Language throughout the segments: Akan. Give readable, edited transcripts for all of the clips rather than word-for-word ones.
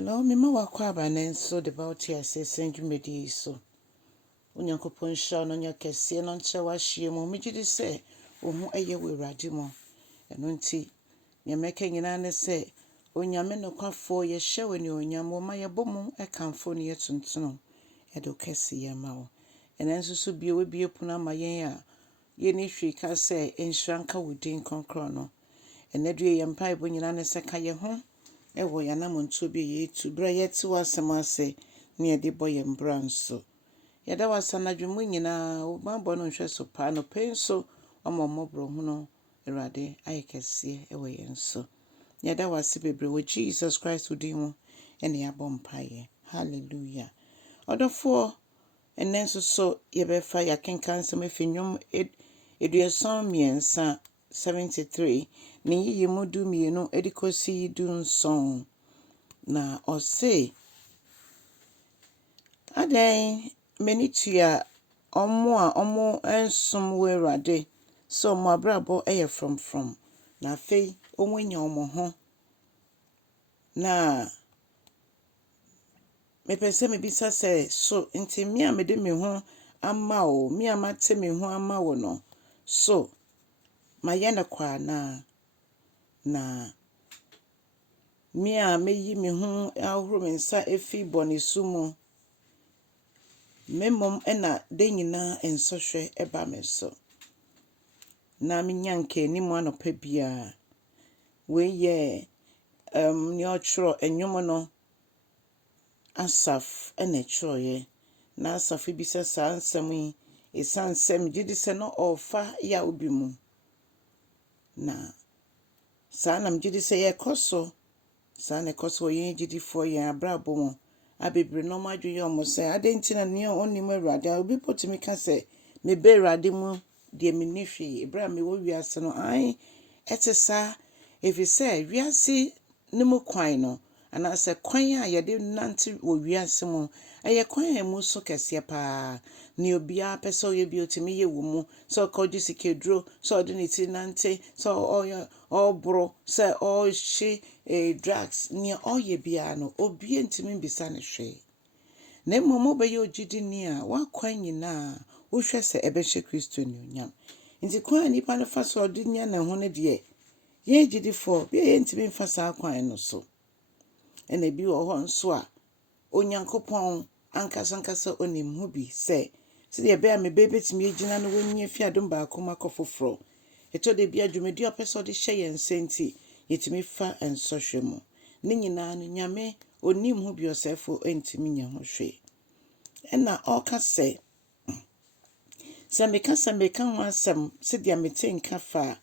Hello, mema wakɔ abane nso de ba wote ase sendwumadi so. Onyankopɔn hyira no nya kɛseɛ no nkyɛ wahye mu. Megye di sɛ wo ho ɛyɛ wɔ Awurade mu. Ɛno nti, nea mɛka nyinaa ne sɛ Onyame nokwafoɔ yɛhyɛ wo anuonyam wo ma yɛbɔ mu ɛkamfo ne yɛtontono ɛde wo kɛseɛ ma wo. Ɛna nso so bie wabie pono ama yɛn a yɛne hwee ka sɛ nhyira nka wo din kronkron no. Ɛna due yɛn mpaebɔ nyinaa ne sɛ ka yɛn ho ɛwɔ yɛanamontuo bi yɛtu berɛ yɛte w'asɛm ase ne yɛde bɔ yɛn bra nso. Yɛda w'ase anadwo mu nyinaa wo maabɔ no nhwɛ so paa no pɛi nso ɔma mmɔborɔ hu no Awurade ayɛ kɛseɛ ɛwɔ yɛn so. Yɛda w'ase bebree wɔ Jesus Christ wo din mu ɛne yɛabɔ mpaeɛ. Hallelujah. Ɔdɔfoɔ ɛnɛ nso so yɛbɛfa yɛakenka nsɛm afi nnwom 73 ne yiyi mu 12 ɛde kɔsi 17 na ɔse adɛn m'ani tua ɔmo a ɔmo nsom wɔ Awurade sɛ ɔmo abrabɔ ɛyɛ frɔmfrɔm na afei ɔmo anya ɔmo ho na mepɛ sɛ mebisa sɛ so nti me a mede me ho ama wo me a mate me ho ama wo no so mayɛ no kwa anaa na me a meyi me ho ahoro me nsa efi bɔne so mu mmom ɛna da nyinaa nsɔhwɛ ɛba me so na menya nka anim anɔpa biara wei yɛ nea ɔtwerɛ nnwom no Asaf ɛna ɛtwerɛeɛ na Asaf bisa saa nsɛm yi ɛsiane sɛ megye di sɛ no ɔɔfa yaw bi mu na saa na megye di sɛ yɛkɔ so saa na ɛkɔ so wɔ yɛn agyidifoɔ yɛn abrabɔ mu abebree na ɔmo adwene ɔmo sɛ adɛn nti na nea ɔnnim Awurade a obi potumi ka sɛ meba Awurade mu deɛ menni hwee ɛberɛ a mewɔ wiase no ɛte saa ɛfiri sɛ wiase ne mu kwan no anaasɛ kwan a yɛde nante wɔ wiase mu ɛyɛ kwan a ɛmu so kɛseɛ paa ne obiara pɛ sɛ ɔyɛ bi otumi yɛ wɔ mu sɛ ɔkɔgye sikaduro sɛ ɔde ne ti nante sɛ ɔboro sɛ ɔhye drugs nea ɔyɛ biara no obiara ntumi mbisa ne hwee na mmom wobɛyɛ ogyidini a wakwan nyinaa wohwɛ sɛ ɛbɛhyɛ Kristo anuonyam nti kwan a nipa no fa so ɔde nya ne ho no deɛ yɛn agyidifoɔ bi a yɛntumi mfa saa kwan no so ɛna bi wɔ hɔ nso a Onyankopɔn ankasa onim ho bi sɛ sɛdeɛ ɛbɛyɛ a mebɛbɛtumi agyina no wɔnyɛ fi adom baako mu akɔ foforɔ ɛtɔ da bi adwumadi a ɔpɛ sɛ ɔde hyɛ yɛn nsa nti yɛtumi fa nsɔhwɛ mu ne nyinaa no Nyame onim ho bi ɔsɛefo ntumi nya ho hwee ɛna ɔka sɛ meka ho asɛm sɛdeɛ mete nka fa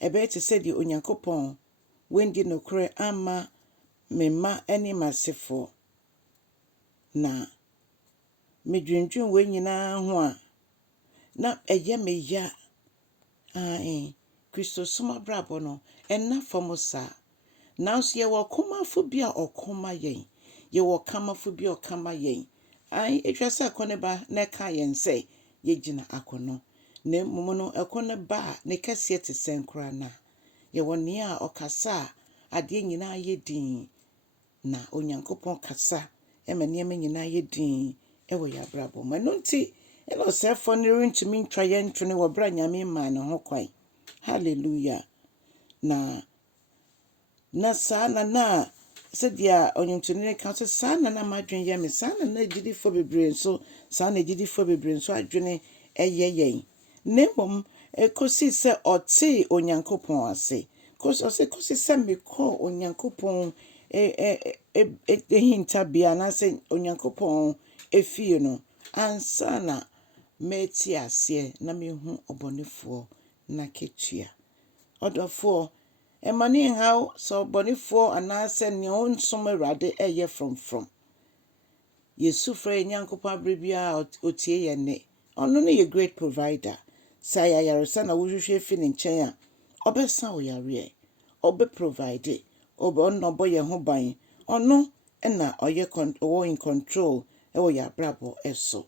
a ɛbɛyɛ te sɛdeɛ Onyankopɔn wendi nokorɛ ama me mma ne m'asefoɔ na medwendwen wei nyinaa ho a na ɛyɛ me ya Kristo som abrabɔ no ɛnna fam saa nanso yɛwɔ ɔkomafo bi a ɔkoma yɛn yɛwɔ kamafo bi a ɔkama yɛn ɛtwa sɛ ɛkɔ ne ba na ɛka yɛn sɛ yɛgyina akɔnɔ na mmom no ɛkɔ ne ba a ne kɛseɛ te sɛ nkora na yɛwɔ nea a ɔkasa a adeɛ nyinaa yɛ din na Onyankopɔn kasa ɛma nneɛma nyinaa yɛ din ɛwɔ yɛ abrabɔ mu ɛno nti ɛna ɔsɛefoɔ no rentumi ntwa yɛn ntwene wɔ berɛ a Nyame maa ne ho kwan hallelujah na saa na sɛdeɛ ɔnwomtoni ka so saa na madwene yɛ me saa na agyidifoɔ bebree nso adwene ɛyɛ yɛn na mmom ɛkɔsi sɛ ɔtee Onyankopɔn ase kɔsi sɛ mekɔ Onyankopɔn hintabea anaasɛ Onyankopɔn efie no ansa na mɛte aseɛ na mehu ɔbɔnefoɔ na ketua ɔdɔfoɔ ɛma ne nhaw sɛ ɔbɔnefoɔ anaasɛ nea ɔnsom Awurade ɛyɛ frɔmfrɔm Yesu frɛ Nyankopɔn abere biara otie yɛn ne ɔno no yɛ great provider sɛ ayaresa na wohwehwɛ fi ne nkyɛn a ɔbɛsa wo yareɛ ɔbɛ provide ɔno ɔbɔ yɛn ho ban ɔno ɛna ɔwɔ in control ɛwɔ yɛ abrabɔ ɛso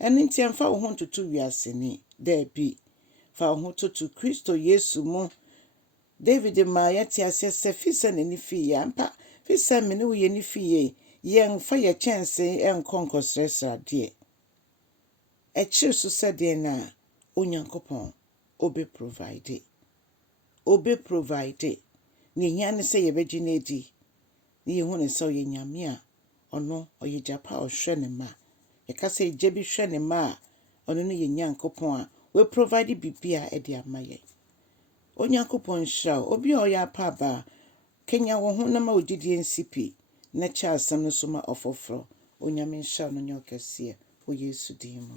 ɛno nti ɛmfa wo ho ntoto wiase ni daabi fa wo ho toto Kristo Yesu mu David ma yɛte aseɛ sɛ fi sɛ n'ani fii yɛ ampa Fisa me ne wo ye ni fiye yen fa ye chance enkonkosresra de. Ekyir so se de na onyankopon obe provide. Obe provide. Ni nyane se ye beji na edi. Ni hu ne so ye nyame a ono oye japa ohwe ne ma. Ye ka se je bi hwe ne ma ono no ye nyankopon a we provide bibia e de amaye. Onyankopon hira obi o ya pa ba Kenya wo ho na ma ogidie nsipi na cha asam no so ma ofoforo onyame hira no nyokese o Yesu din mu.